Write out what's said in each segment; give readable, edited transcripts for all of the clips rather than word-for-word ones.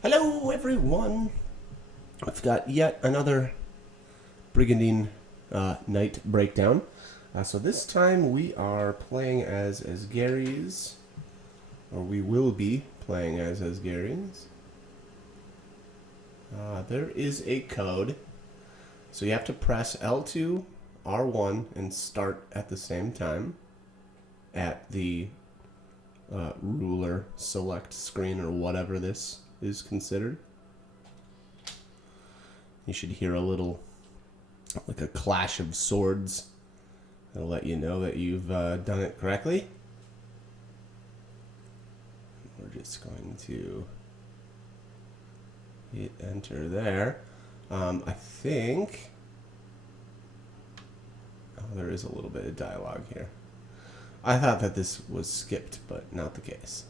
Hello, everyone. I've got yet another Brigandine night breakdown. So this time we are playing as Esgares, or we will be playing as Esgares. There is a code, so you have to press L2, R1, and start at the same time at the ruler select screen or whatever this is considered. You should hear a little, like a clash of swords. That'll let you know that you've done it correctly. We're just going to hit enter there. I think... Oh, there is a little bit of dialogue here. I thought that this was skipped, but not the case.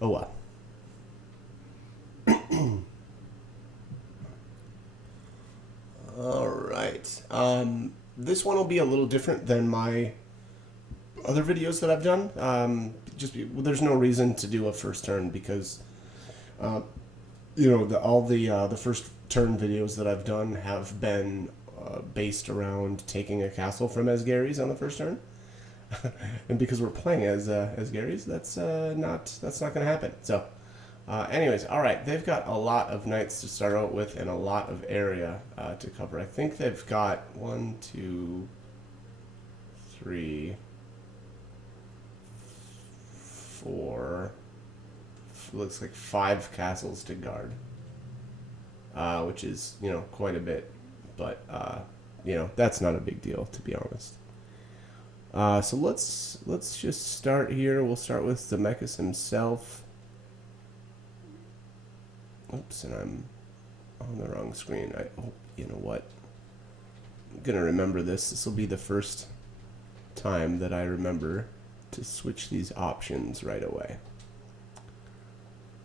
Oh well. Alright. This one will be a little different than my other videos that I've done. There's no reason to do a first turn because, all the first turn videos that I've done have been based around taking a castle from Esgares on the first turn. And because we're playing as Esgares, that's not going to happen. So, anyways, all right, they've got a lot of knights to start out with and a lot of area to cover. I think they've got 1, 2, 3, 4. Looks like 5 castles to guard, which is quite a bit, but that's not a big deal, to be honest. So let's just start here. We'll start with Zemeckis himself. Oops, and I'm on the wrong screen. You know what? I'm gonna remember this. This will be the first time that I remember to switch these options right away.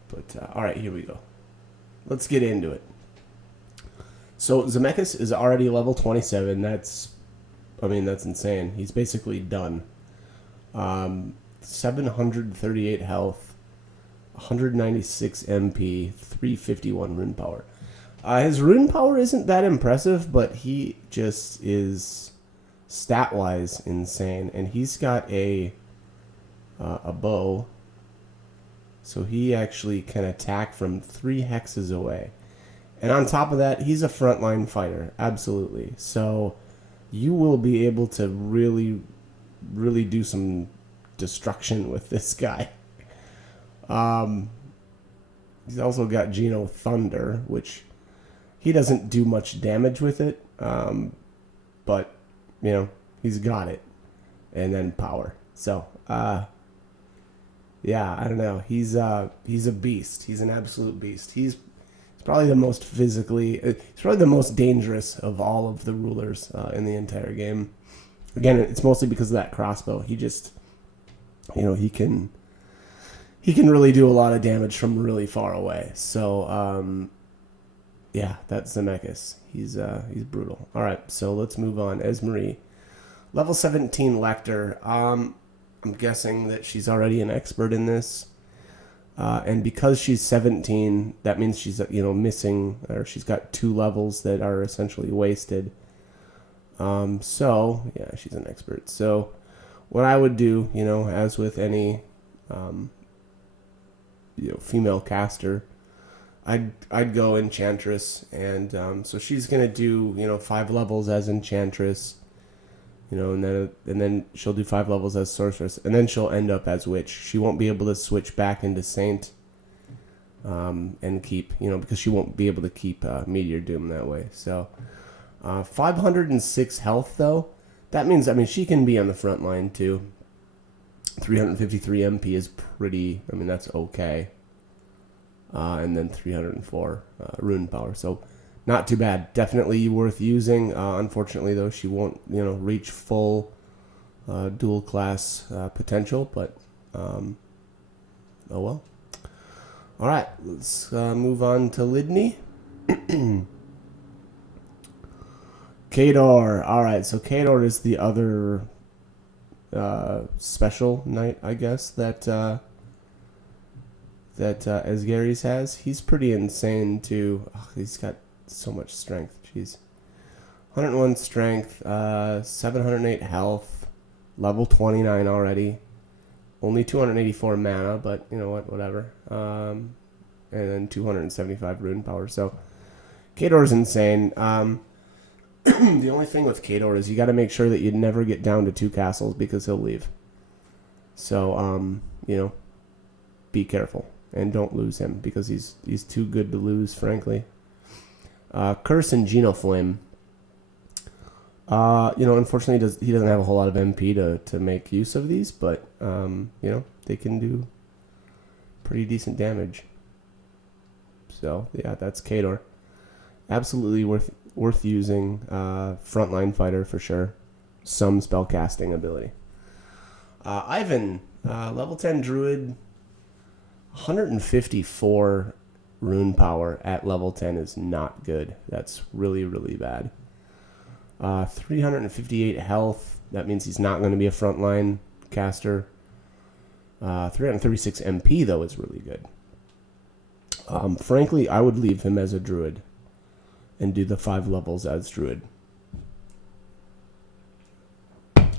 But all right, here we go. Let's get into it. So Zemeckis is already level 27. That's insane. He's basically done. 738 health, 196 MP, 351 rune power. His rune power isn't that impressive, but he just is stat-wise insane. And he's got a bow, so he actually can attack from 3 hexes away. And on top of that, he's a frontline fighter, absolutely. So you will be able to really, really do some destruction with this guy. He's also got Geno Thunder, which he doesn't do much damage with it, but he's got it, and then power. So yeah, I don't know. He's a beast. He's an absolute beast. He's probably the most he's probably the most dangerous of all of the rulers in the entire game. Again, it's mostly because of that crossbow. He just, he can really do a lot of damage from really far away. So, yeah, that's Zemeckis. He's brutal. All right, so let's move on. Esmarie, level 17 Lecter. I'm guessing that she's already an expert in this. And because she's 17, that means she's missing, or she's got 2 levels that are essentially wasted. So yeah, she's an expert. So what I would do, as with any female caster, I'd go Enchantress, and so she's gonna do 5 levels as Enchantress. And then she'll do 5 levels as Sorceress, and then she'll end up as Witch. She won't be able to switch back into Saint, and keep, because she won't be able to keep Meteor Doom that way. So, 506 health though. That means, she can be on the front line too. 353 MP is pretty. That's okay. And then 304 rune power. So. Not too bad. Definitely worth using. Unfortunately, though, she won't, reach full dual class potential. But oh well. All right, let's move on to Lidney. Kador. All right, so Kador is the other special knight, I guess, that Esgares has. He's pretty insane too. Oh, he's got so much strength. Jeez. 101 strength, 708 health, level 29 already. Only 284 mana, but you know what, whatever. And then 275 rune power. So Khador's insane. The only thing with Khador is you got to make sure that you never get down to 2 castles because he'll leave. So, be careful and don't lose him because he's too good to lose, frankly. Curse and Genoflame. Unfortunately, he doesn't have a whole lot of MP to make use of these, but they can do pretty decent damage. So yeah, that's Khador. Absolutely worth using. Frontline fighter for sure. Some spell casting ability. Ivan, level 10 druid, 154 rune power at level 10 is not good. That's really, really bad. 358 health. That means he's not going to be a frontline caster. 336 MP, though, is really good. Frankly, I would leave him as a druid and do the 5 levels as druid.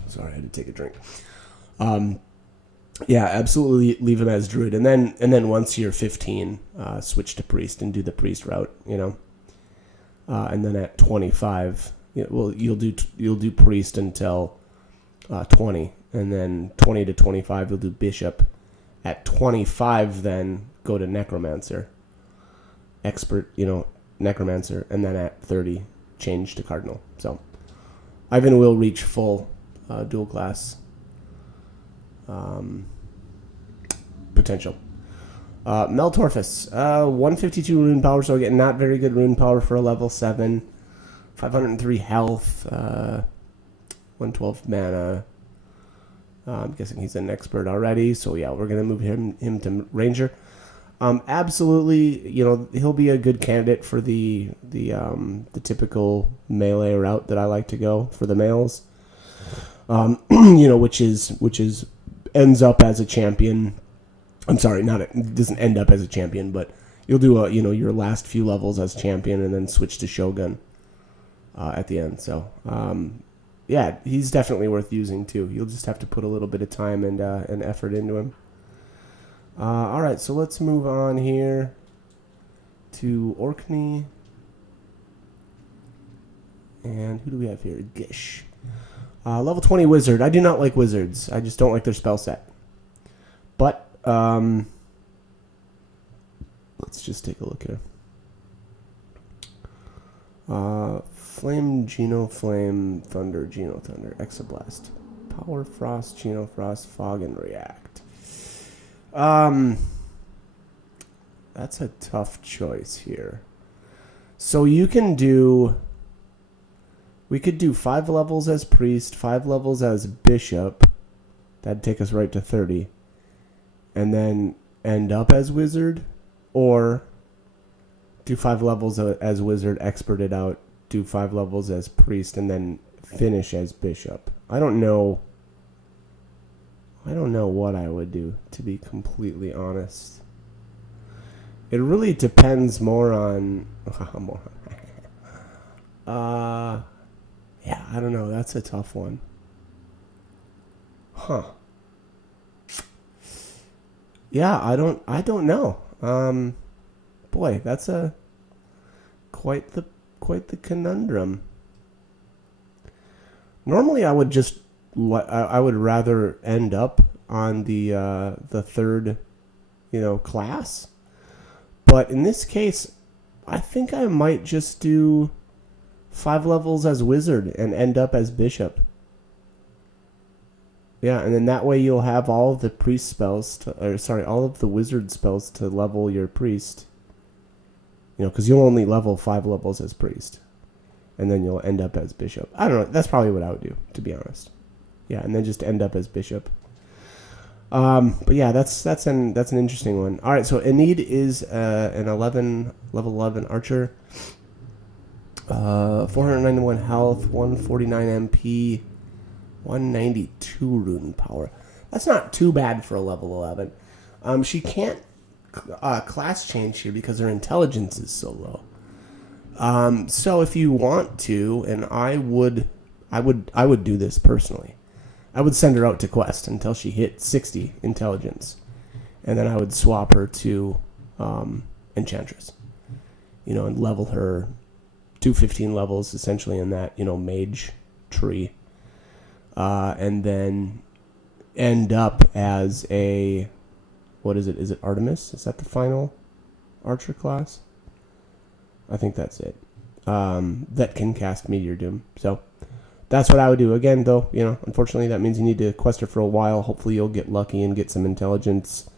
Sorry, I had to take a drink. Yeah, absolutely leave him as druid, and then once you're 15, switch to priest and do the priest route. And then at 25, you'll do priest until 20, and then 20 to 25 you'll do bishop. At 25, then go to necromancer, expert, necromancer, and then at 30 change to cardinal. So Ivan will reach full dual class potential. Meltorfus, 152 rune power, so again, not very good rune power for a level 7. 503 health, 112 mana. I'm guessing he's an expert already, so yeah, we're going to move him to ranger. Absolutely, he'll be a good candidate for the typical melee route that I like to go for the males. Which is ends up as a champion. I'm sorry, it doesn't end up as a champion, but you'll do your last few levels as champion and then switch to shogun at the end. So yeah, he's definitely worth using too. You'll just have to put a little bit of time and effort into him. All right, so let's move on here to Orkney. And who do we have here? Gish. Level 20 wizard. I do not like wizards. I just don't like their spell set. But let's just take a look here. Flame, Genoflame, Thunder, Genothunder, Exoblast, Power Frost, Genofrost, Fog, and React. That's a tough choice here. So we could do 5 levels as priest, 5 levels as bishop. That'd take us right to 30. And then end up as wizard, or do 5 levels as wizard, expert it out, do 5 levels as priest, and then finish as bishop. I don't know what I would do, to be completely honest. It really depends more on yeah, I don't know. That's a tough one. Huh. Yeah, I don't know. Boy, that's quite the conundrum. Normally, I would rather end up on the third, class. But in this case, I think I might just do 5 levels as wizard and end up as bishop. Yeah, and then that way you'll have all of the priest spells, all of the wizard spells to level your priest. Because you'll only level 5 levels as priest. And then you'll end up as bishop. I don't know, that's probably what I would do, to be honest. Yeah, and then just end up as bishop. But yeah, that's an interesting one. All right, so Enid is an level 11 archer. 491 health, 149 MP, 192 rune power. That's not too bad for a level 11. She can't class change here because her intelligence is so low. So if you want to, and I would do this personally. I would send her out to quest until she hit 60 intelligence, and then I would swap her to Enchantress, and level her to 15 levels essentially in that mage tree, and then end up as a, what is it? Is it Artemis? Is that the final archer class? I think that's it. That can cast Meteor Doom. So that's what I would do. Again, though, unfortunately that means you need to quest her for a while. Hopefully you'll get lucky and get some intelligence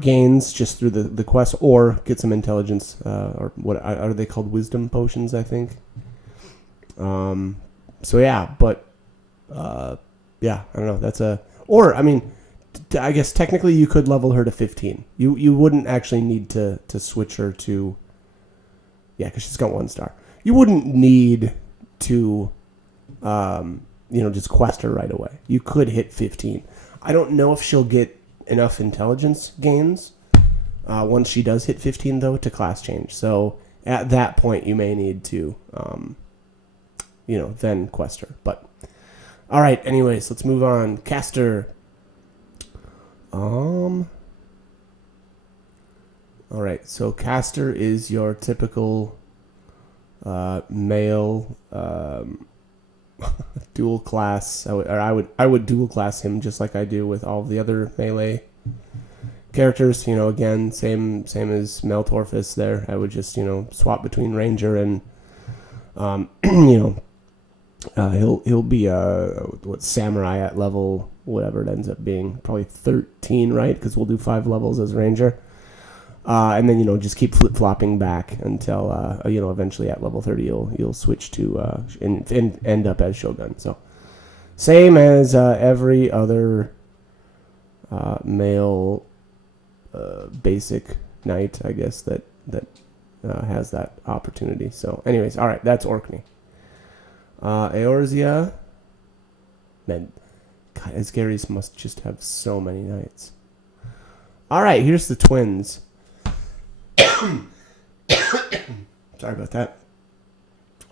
gains just through the quest, or get some intelligence, or what are they called? Wisdom potions, I think. So yeah, but yeah, I don't know. That's I guess technically you could level her to 15. You wouldn't actually need to switch her to, because she's got 1 star. You wouldn't need to, just quest her right away. You could hit 15. I don't know if she'll get enough intelligence gains once she does hit 15, though, to class change. So at that point, you may need to, then quest her. But all right, anyways, let's move on. Caster. All right, so Caster is your typical male dual class. I would dual class him just like I do with all the other melee characters. Again, same as Meltorfus there. I would just swap between Ranger and he'll be Samurai at level whatever it ends up being, probably 13, right? Because we'll do 5 levels as Ranger. And then just keep flip flopping back until eventually at level 30 you'll switch to and end up as Shogun. So same as every other male basic knight, I guess that has that opportunity. So anyways, all right, that's Orkney. Eorzea, man, God, Esgares must just have so many knights. All right, here's the twins. Sorry about that.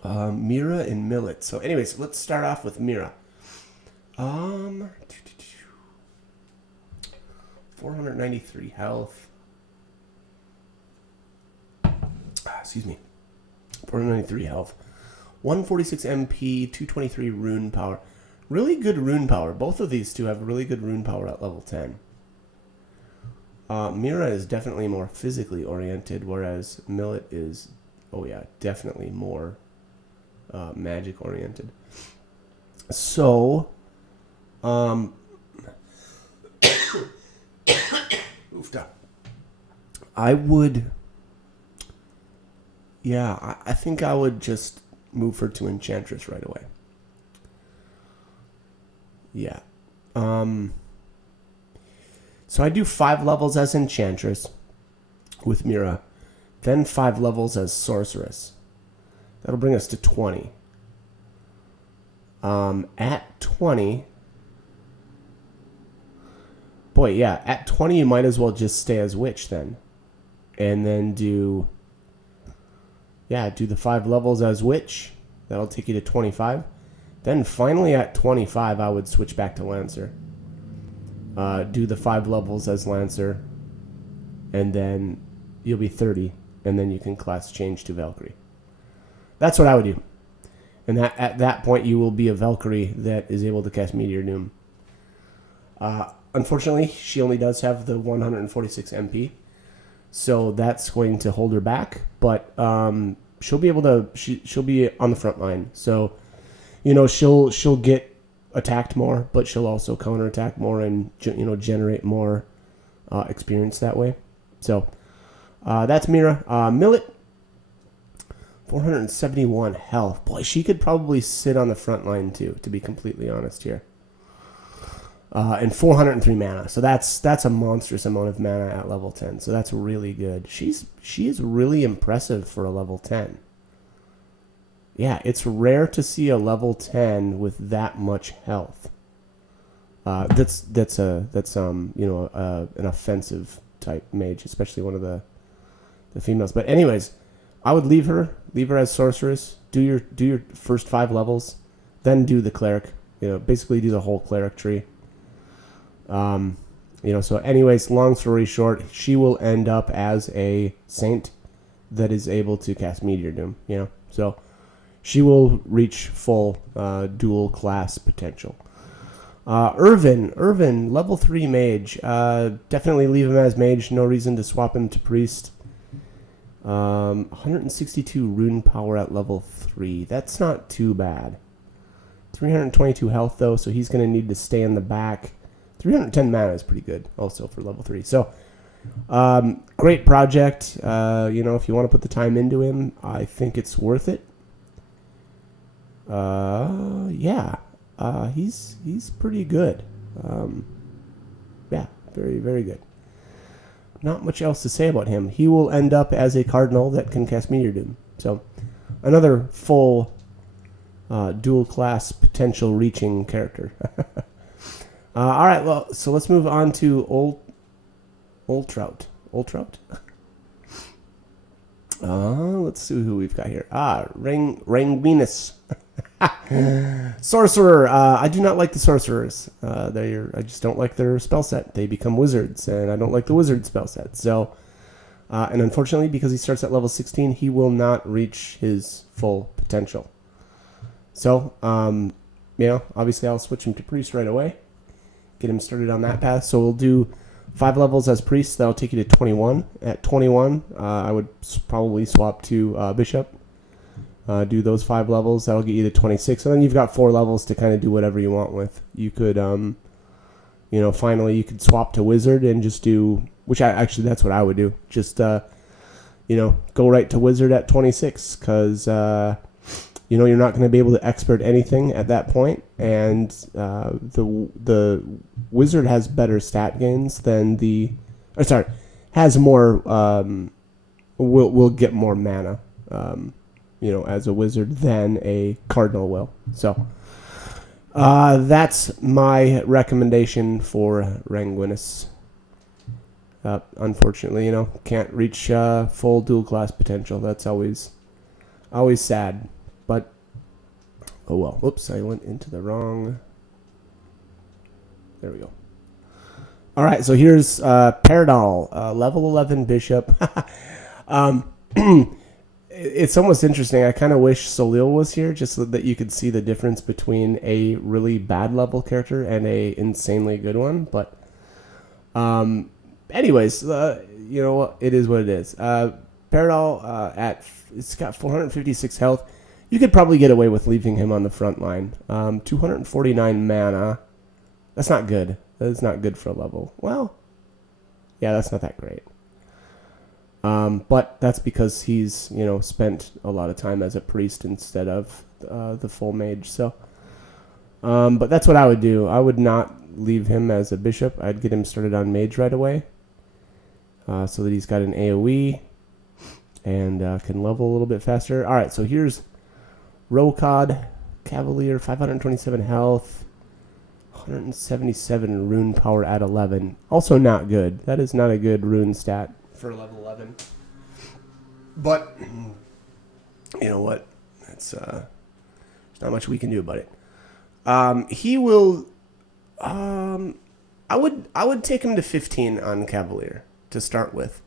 Mira and Millet. So anyways, let's start off with Mira. 493 health. Excuse me. 493 health. 146 MP, 223 rune power. Really good rune power. Both of these two have really good rune power at level 10. Mira is definitely more physically oriented, whereas Millet is, definitely more magic oriented. So, I would, I think I would just move her to Enchantress right away. Yeah. So I do 5 levels as Enchantress with Mira, then 5 levels as Sorceress. That'll bring us to 20. At 20... at 20 you might as well just stay as Witch then. And then do the 5 levels as Witch. That'll take you to 25. Then finally at 25 I would switch back to Lancer. Do the 5 levels as Lancer, and then you'll be 30, and then you can class change to Valkyrie. That's what I would do. And at that point, you will be a Valkyrie that is able to cast Meteor Doom. Unfortunately, she only does have the 146 MP, so that's going to hold her back. But she'll be able to. She'll be on the front line, so she'll get attacked more, but she'll also counterattack more and generate more experience that way. So that's Mira. Millet, 471 health. Boy, she could probably sit on the front line too, to be completely honest here. And 403 mana. So that's a monstrous amount of mana at level 10. So that's really good. She is really impressive for a level 10. Yeah, it's rare to see a level 10 with that much health. That's an offensive type mage, especially one of the females. But anyways, I would leave her as sorceress. Do your first 5 levels, then do the cleric. Basically do the whole cleric tree. So anyways, long story short, she will end up as a saint that is able to cast Meteor Doom. So she will reach full dual class potential. Irvin, level 3 mage. Definitely leave him as mage. No reason to swap him to priest. 162 rune power at level 3. That's not too bad. 322 health though, so he's going to need to stay in the back. 310 mana is pretty good also for level 3. So, great project. If you want to put the time into him, I think it's worth it. He's pretty good. Very, very good. Not much else to say about him. He will end up as a cardinal that can cast Meteor Doom. So, another full dual class potential reaching character. All right, well, so let's move on to Old Trout. Old Trout? Let's see who we've got here. Ranguinus. Sorcerer. I do not like the sorcerers. I just don't like their spell set. They become wizards, and I don't like the wizard spell set. So, and unfortunately, because he starts at level 16, he will not reach his full potential. So, obviously I'll switch him to priest right away. Get him started on that path. So we'll do 5 levels as priest. That'll take you to 21. At 21, I would probably swap to bishop. Do those 5 levels. That'll get you to 26. And then you've got 4 levels to kind of do whatever you want with. You could, finally you could swap to wizard and just do, that's what I would do. Just, go right to wizard at 26 because, you're not going to be able to expert anything at that point, and the wizard has better stat gains than has more, will get more mana, as a wizard than a cardinal will. So that's my recommendation for Ranguinus. Unfortunately, can't reach full dual class potential. That's always sad. But, oh well. Whoops, I went into the wrong. There we go. All right, so here's Paradol, level 11 bishop. It's almost interesting. I kind of wish Solil was here just so that you could see the difference between a really bad level character and a insanely good one. But, anyways, it is what it is. Paradol, it's got 456 health. You could probably get away with leaving him on the front line. 249 mana. That's not good. That is not good for a level. Well, yeah, that's not that great. But that's because he's, spent a lot of time as a priest instead of the full mage. So, but that's what I would do. I would not leave him as a bishop. I'd get him started on mage right away, so that he's got an AOE and can level a little bit faster. All right, so here's Rokad, Cavalier, 527 health, 177 rune power at 11. Also not good. That is not a good rune stat for level 11. But, you know what? There's not much we can do about it. He will... I would take him to 15 on Cavalier to start with.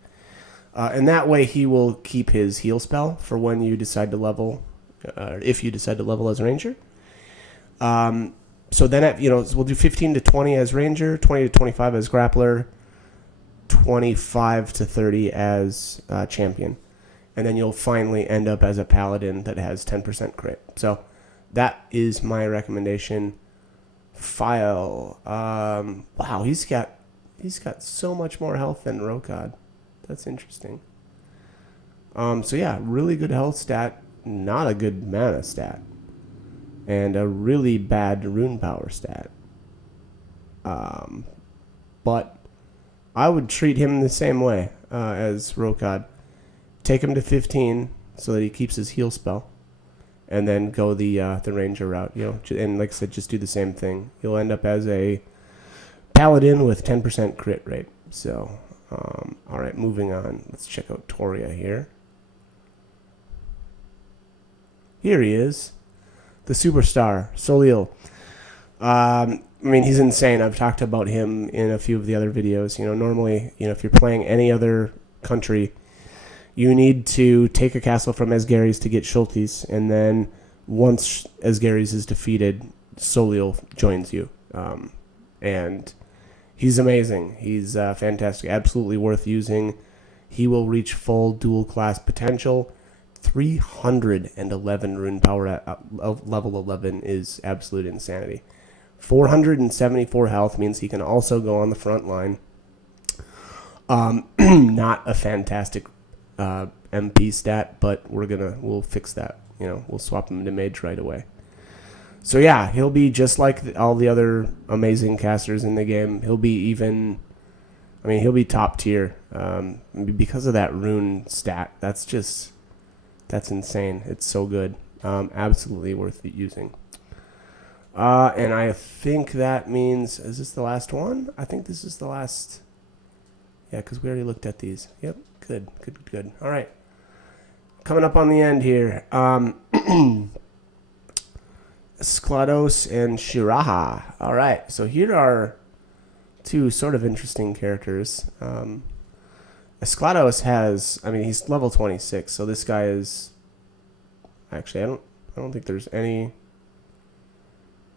And that way he will keep his heal spell for when you decide to level... if you decide to level as Ranger. So then, we'll do 15 to 20 as Ranger, 20 to 25 as Grappler, 25 to 30 as Champion. And then you'll finally end up as a Paladin that has 10% crit. So that is my recommendation. File. Wow, he's got so much more health than Rokad. That's interesting. So yeah, really good health stat. Not a good mana stat, and a really bad rune power stat. But I would treat him the same way as Rokad. Take him to 15 so that he keeps his heal spell, and then go the Ranger route. And like I said, just do the same thing. You'll end up as a Paladin with 10% crit rate. So All right, moving on. Let's check out Toria here. Here he is, the superstar, Solil. I mean, he's insane. I've talked about him in a few of the other videos. Normally, if you're playing any other country, you need to take a castle from Esgares to get Schultes, and then once Esgares is defeated, Solil joins you. And he's amazing. He's fantastic. Absolutely worth using. He will reach full dual class potential. 311 rune power at level 11 is absolute insanity. 474 health means he can also go on the front line. Not a fantastic MP stat, but we'll fix that. We'll swap him into mage right away. So yeah, he'll be just like all the other amazing casters in the game. He'll be top tier because of that rune stat. That's insane. It's so good. Absolutely worth using. And I think that means, is this the last one? I think this is the last. Yeah, because we already looked at these. Yep, good. All right. Coming up on the end here. Esgares and Shiraha. All right, so here are two sort of interesting characters. Esgares has, he's level 26, so this guy is, actually, I don't think there's any,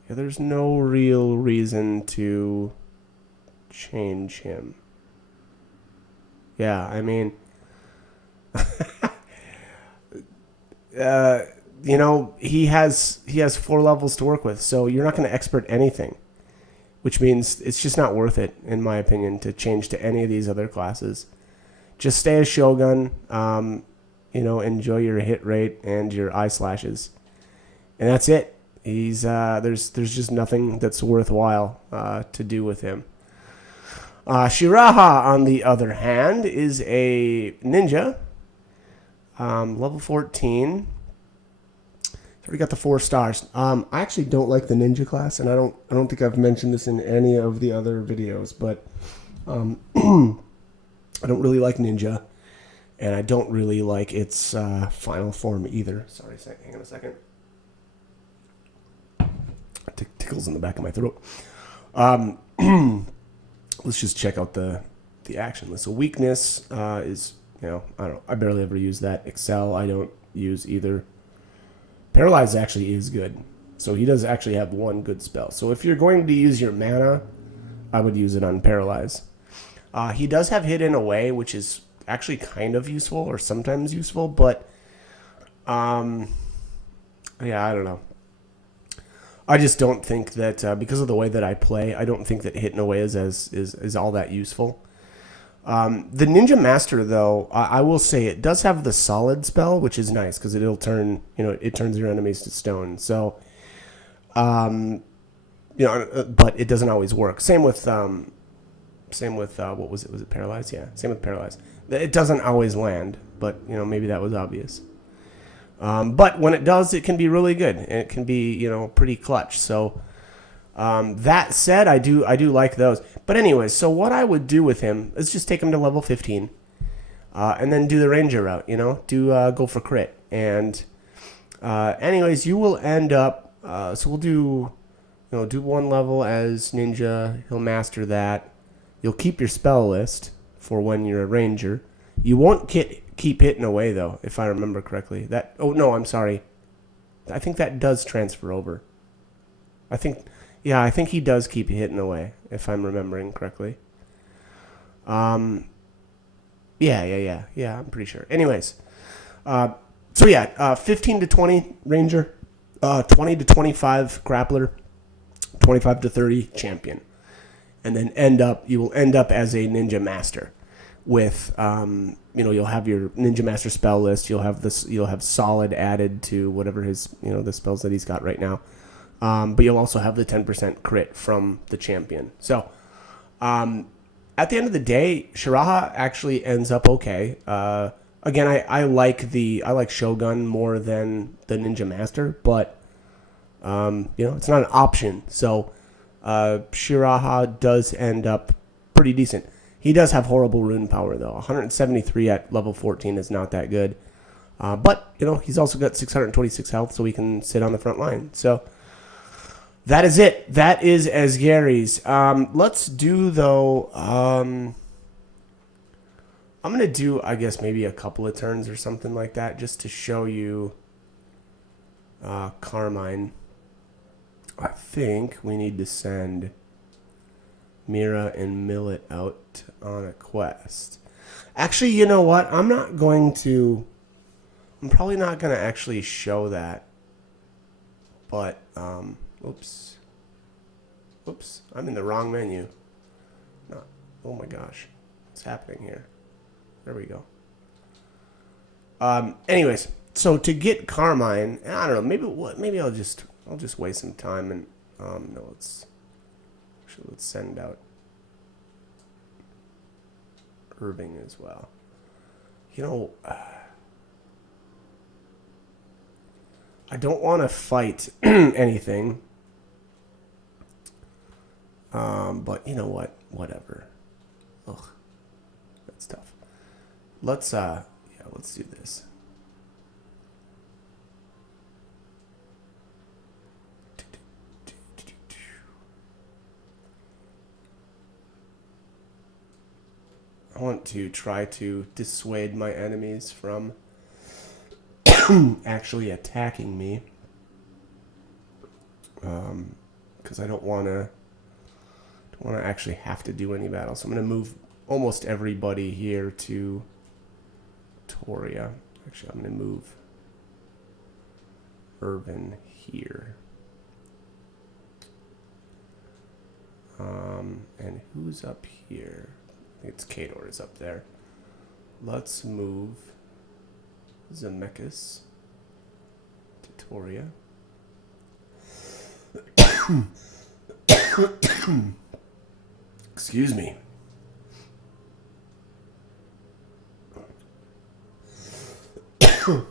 there's no real reason to change him. Yeah, he has 4 levels to work with, so you're not going to expert anything, which means it's just not worth it, in my opinion, to change to any of these other classes. Just stay as Shogun, enjoy your hit rate and your eye slashes, and that's it. He's there's just nothing that's worthwhile to do with him. Shiraha, on the other hand, is a ninja, level 14. We got the 4 stars. I actually don't like the ninja class, and I don't think I've mentioned this in any of the other videos, but I don't really like ninja, and I don't really like its final form either. Sorry, hang on a second. Tickles in the back of my throat. Let's just check out the action list. So weakness is, I barely ever use that. Excel, I don't use either. Paralyze actually is good. So he does actually have 1 good spell. So if you're going to use your mana, I would use it on Paralyze. He does have Hidden Away, which is actually kind of useful, or sometimes useful, but yeah, I don't know. I just don't think that because of the way that I play, I don't think that Hidden Away is all that useful. The Ninja Master, though, I will say it does have the Solid spell, which is nice because it'll turn, it turns your enemies to stone. So, but it doesn't always work. Same with what was it? Was it Paralyze? Yeah, same with Paralyze. It doesn't always land, but maybe that was obvious. But when it does, it can be really good, and it can be pretty clutch. So that said, I do like those. But anyways, so what I would do with him is just take him to level 15, and then do the ranger route. Go for crit. And anyways, you will end up. So we'll do 1 level as ninja. He'll master that. You'll keep your spell list for when you're a ranger. You won't keep hitting away, though, if I remember correctly. Oh, no, I'm sorry. I think that does transfer over. I think he does keep hitting away, if I'm remembering correctly. Yeah, I'm pretty sure. Anyways, 15 to 20 ranger, 20 to 25 grappler, 25 to 30 champion. And then you will end up as a ninja master with, you'll have your ninja master spell list. You'll have solid added to whatever his, the spells that he's got right now. But you'll also have the 10% crit from the champion. So, at the end of the day, Shiraha actually ends up okay. Again, I like Shogun more than the Ninja Master, but it's not an option. So, Shiraha does end up pretty decent. He does have horrible rune power, though. 173 at level 14 is not that good. But, he's also got 626 health, so he can sit on the front line. So, that is it. That is Esgares. Let's do, though... I'm going to do, I guess, maybe a couple of turns or something like that, just to show you Carmine. I think we need to send Mira and Millet out on a quest. Actually, you know what? I'm probably not going to actually show that. But, oops. Oops, I'm in the wrong menu. No, oh my gosh. What's happening here? There we go. Anyways, so to get Carmine, I don't know, maybe I'll just waste some time and no, let's send out Irving as well. I don't want to fight anything. But you know what? Whatever. Ugh. That's tough. Let's do this. I want to try to dissuade my enemies from actually attacking me. Because I don't want to actually have to do any battle. So I'm going to move almost everybody here to Toria. Actually, I'm going to move Irvin here. And who's up here? I think it's Kador is up there. Let's move Zemeckis to Toria. Excuse me.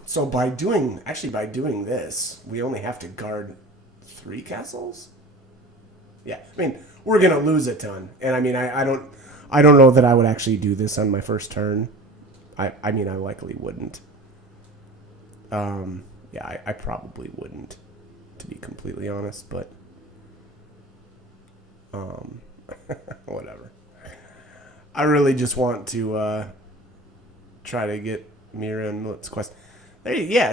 So by doing this, we only have to guard 3 castles? Yeah, I mean, we're going to lose a ton. And I mean, I don't know that I would actually do this on my first turn. I mean, I likely wouldn't. Yeah, I probably wouldn't, to be completely honest, but whatever. I really just want to try to get Mira and Millet's quest.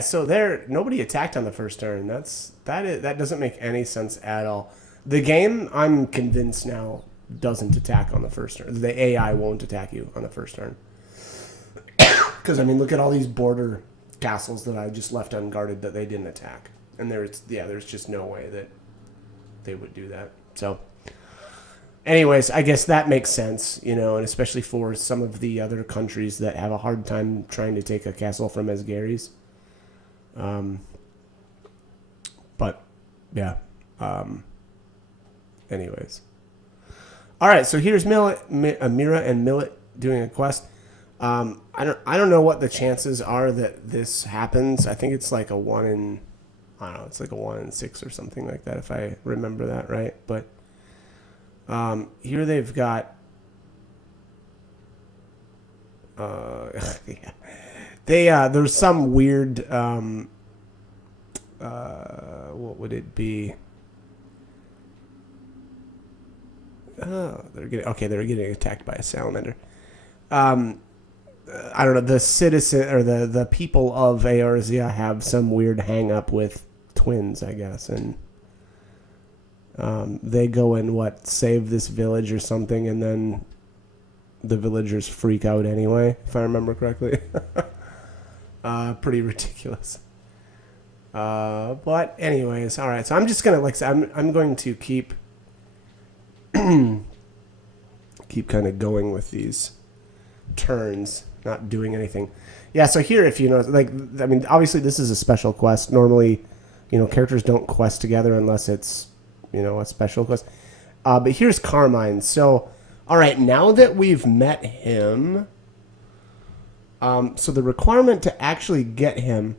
So nobody attacked on the first turn. That doesn't make any sense at all. The game, I'm convinced now, doesn't attack on the first turn. The AI won't attack you on the first turn. Because, I mean, look at all these border castles that I just left unguarded that they didn't attack. And there's just no way that they would do that. So, anyways, I guess that makes sense, and especially for some of the other countries that have a hard time trying to take a castle from Esgares. But, yeah. Anyways. All right, so here's Mira and Millet doing a quest. I don't know what the chances are that this happens. I think it's like a 1 in, I don't know, it's like a 1 in 6 or something like that, if I remember that right. But here they've got yeah. There's some weird what would it be? Oh, they're getting attacked by a salamander. I don't know, the citizen or the people of Eorzea have some weird hang up with twins, I guess, and they go and save this village or something, and then the villagers freak out anyway, if I remember correctly. Pretty ridiculous. But anyways, all right. So I'm just gonna I'm going to keep kind of going with these turns, not doing anything. Yeah. So here, if obviously this is a special quest. Normally, characters don't quest together unless it's a special quest. But here's Carmine. So, all right, now that we've met him, so the requirement to actually get him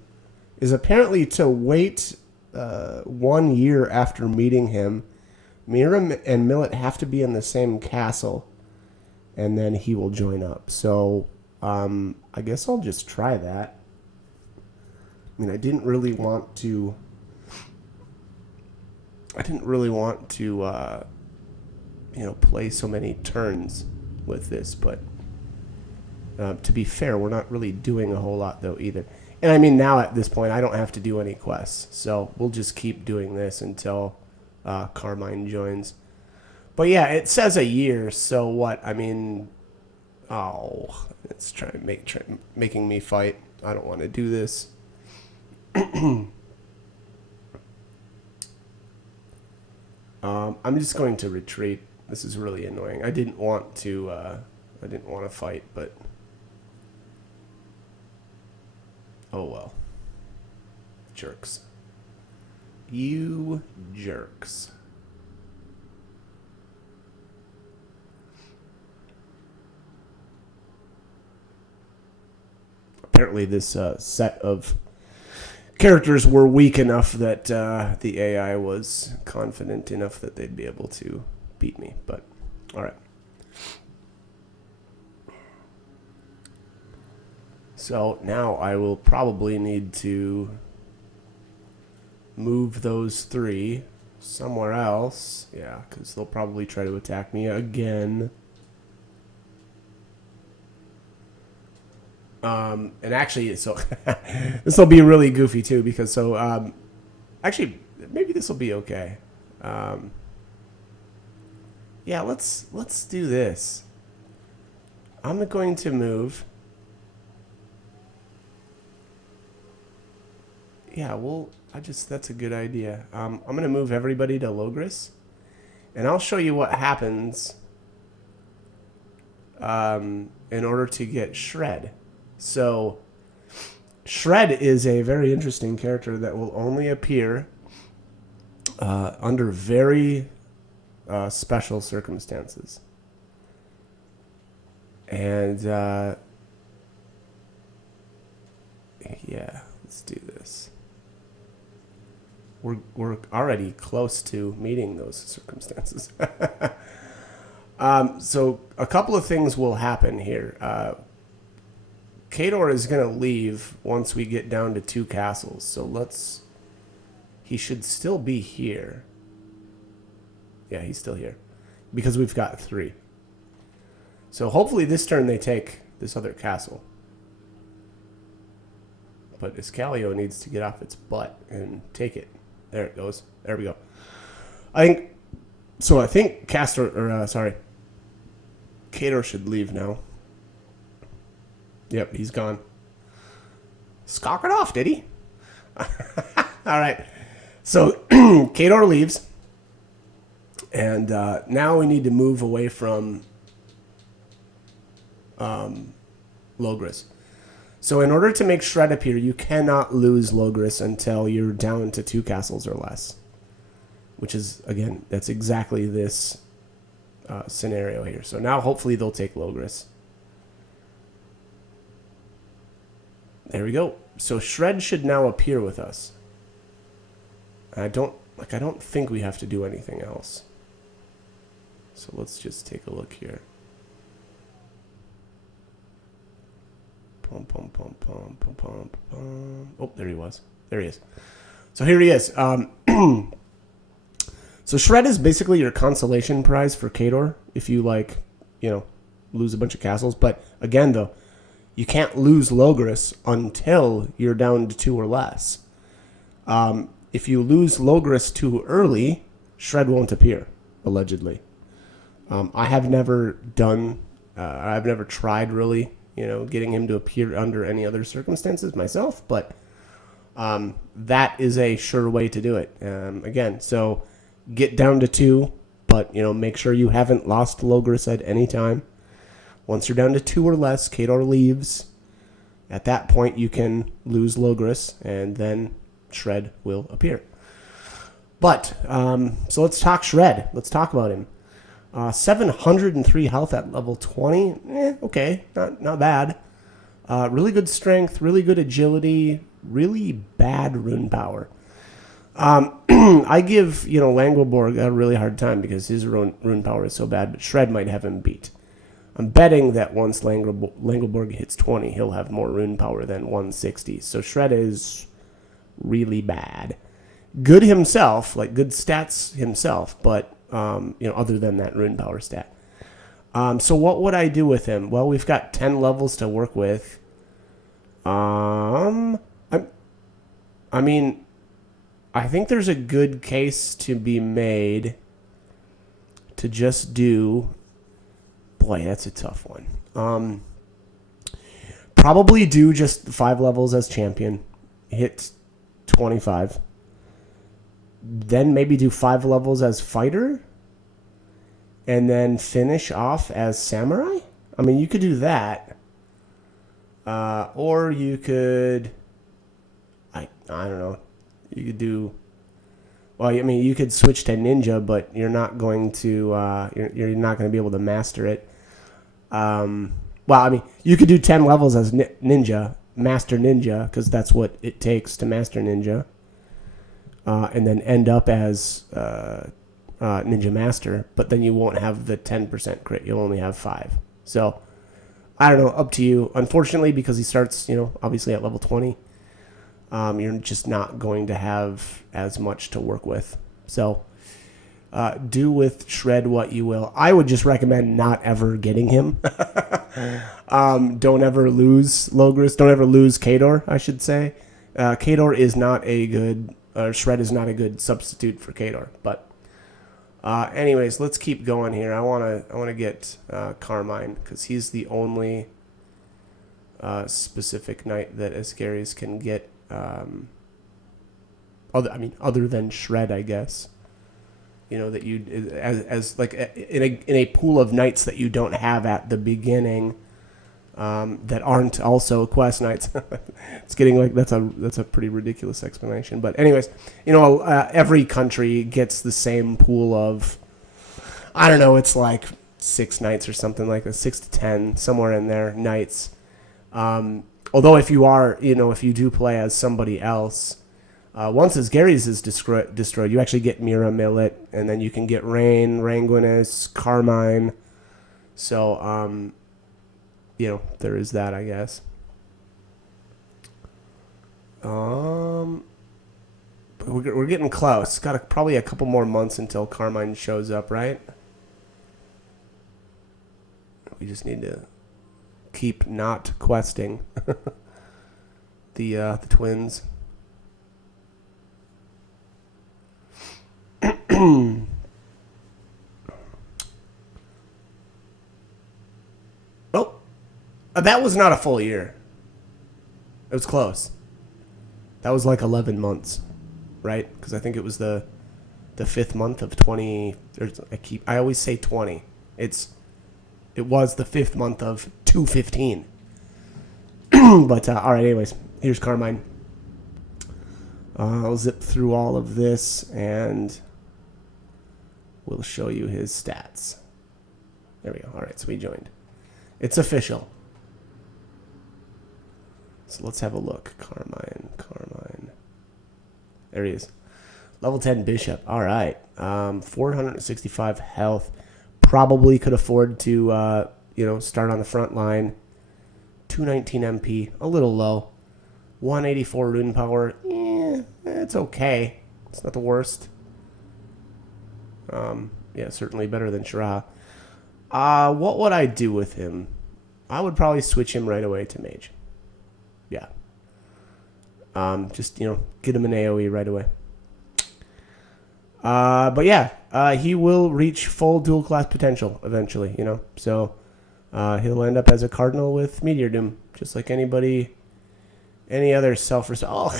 is apparently to wait 1 year after meeting him. Mira and Millet have to be in the same castle. and then he will join up. So I guess I'll just try that. I mean, I didn't really want to play so many turns with this, but to be fair, we're not really doing a whole lot though either. And I mean, now at this point, I don't have to do any quests, so we'll just keep doing this until Carmine joins. But yeah, it says a year, so what? I mean, it's making me fight. I don't want to do this. I'm just going to retreat. This is really annoying. I didn't want to fight, but oh well. Jerks. You jerks. Apparently this set of characters were weak enough that the AI was confident enough that they'd be able to beat me. But, all right. So now I will probably need to move those 3 somewhere else. Yeah, because they'll probably try to attack me again. And actually, so this will be really goofy too, because actually, maybe this will be okay. Yeah, let's do this. I'm going to move. Yeah, that's a good idea. I'm going to move everybody to Logris, and I'll show you what happens in order to get Shred. So, Shred is a very interesting character that will only appear under very special circumstances. And, yeah, let's do this. We're already close to meeting those circumstances. So, a couple of things will happen here. Khador is going to leave once we get down to 2 castles. So he should still be here. Yeah, he's still here. Because we've got 3. So hopefully this turn they take this other castle. But Escalio needs to get off its butt and take it. There it goes. There we go. I think Khador should leave now. Yep, he's gone. Scockered off, did he? All right. So Khador leaves. And now we need to move away from Logris. So in order to make Shred appear, you cannot lose Logris until you're down to 2 castles or less. Which is, again, that's exactly this scenario here. So now hopefully they'll take Logris. There we go. So Shred should now appear with us. I don't think we have to do anything else. So let's just take a look here. Oh, there he was. There he is. So here he is. So Shred is basically your consolation prize for Khador if you lose a bunch of castles. But again, though, you can't lose Logris until you're down to 2 or less. If you lose Logris too early, Shred won't appear, allegedly. I've never tried really, getting him to appear under any other circumstances myself, but that is a sure way to do it. Again, so get down to 2, but make sure you haven't lost Logris at any time. Once you're down to 2 or less, Khador leaves. At that point, you can lose Logris, and then Shred will appear. But, so let's talk Shred. Let's talk about him. 703 health at level 20. Okay, not bad. Really good strength, really good agility, really bad rune power. I give, Langueborg a really hard time because his rune power is so bad, but Shred might have him beat. I'm betting that once Langelborg hits 20, he'll have more rune power than 160. So Shred is really bad. Good himself, like good stats himself, but other than that rune power stat. So what would I do with him? Well, we've got 10 levels to work with. I think there's a good case to be made to just do. Boy, that's a tough one. Probably do just 5 levels as champion, hit 25. Then maybe do 5 levels as fighter, and then finish off as samurai. I mean, you could do that, or you could. I don't know. You could do. Well, I mean, you could switch to ninja, but you're not going to. You're not going to be able to master it. Well, I mean, you could do 10 levels as ninja, master ninja, because that's what it takes to master ninja. And then end up as ninja master, but then you won't have the 10% crit. You'll only have 5. So, I don't know. Up to you. Unfortunately, because he starts, obviously at level 20, you're just not going to have as much to work with. So, do with Shred what you will. I would just recommend not ever getting him. Don't ever lose Logris. Don't ever lose Khador, I should say. Khador is not a good... Shred is not a good substitute for Khador. But anyways, let's keep going here. I want to get Carmine, because he's the only specific knight that Esgares can get. Other than Shred, I guess. That you as like in a pool of knights that you don't have at the beginning. That aren't also quest knights. It's getting like that's a pretty ridiculous explanation. But anyways, every country gets the same pool of, I don't know, it's like 6 knights or something like that, 6 to 10, somewhere in there, knights. Although if you do play as somebody else, once Esgares is destroyed, you actually get Mira Millet, and then you can get Rain, Ranguinus, Carmine. So, there is that, I guess. We're getting close. Got probably a couple more months until Carmine shows up, right? We just need to keep not questing the twins. That was not a full year. It was close. That was like 11 months, right? Because I think it was the 5th month of 20. I always say 20. It was the 5th month of 215. But all right. Anyways, here's Carmine. I'll zip through all of this and we'll show you his stats. There we go. All right. So we joined. It's official. So let's have a look. Carmine. There he is. Level 10 Bishop. All right. 465 health. Probably could afford to, start on the front line. 219 MP. A little low. 184 rune power. It's okay. It's not the worst. Certainly better than Shira. What would I do with him? I would probably switch him right away to Mage. Yeah. Just, get him an AoE right away. But yeah, he will reach full dual class potential eventually, So, he'll end up as a Cardinal with Meteor Doom, just like any other self-respect. Oh,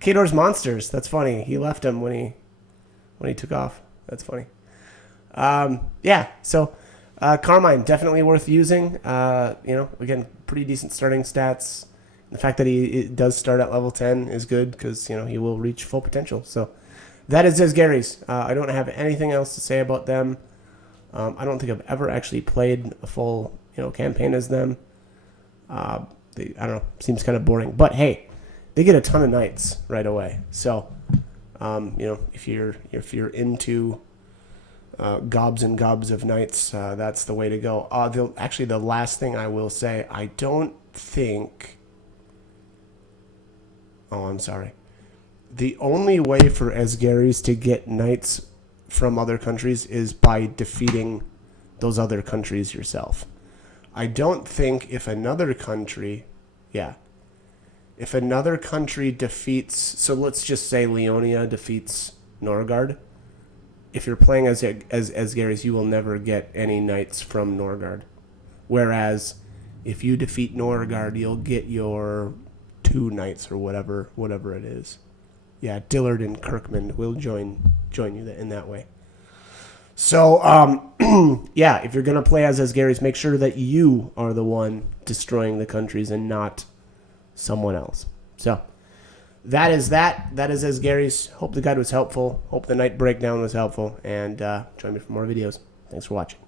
Khador's Monsters. That's funny. He left him when he took off. That's funny. So, Carmine, definitely worth using. Again, pretty decent starting stats. The fact that he does start at level 10 is good because, he will reach full potential. So that is Esgares. I don't have anything else to say about them. I don't think I've ever actually played a full, campaign as them. I don't know. Seems kind of boring. But, hey, they get a ton of knights right away. So, if you're into gobs and gobs of knights. That's the way to go. Actually, the last thing I will say, I don't think... Oh, I'm sorry. The only way for Esgares to get knights from other countries is by defeating those other countries yourself. I don't think if another country... Yeah. If another country defeats... So let's just say Leonia defeats Norgard. If you're playing as Esgares, you will never get any knights from Norgard. Whereas, if you defeat Norgard, you'll get your 2 knights or whatever it is. Yeah, Dillard and Kirkman will join you in that way. So, yeah, if you're going to play as Esgares, make sure that you are the one destroying the countries and not someone else. So, that is that. That is Esgares. Hope the guide was helpful. Hope the knight breakdown was helpful. And join me for more videos. Thanks for watching.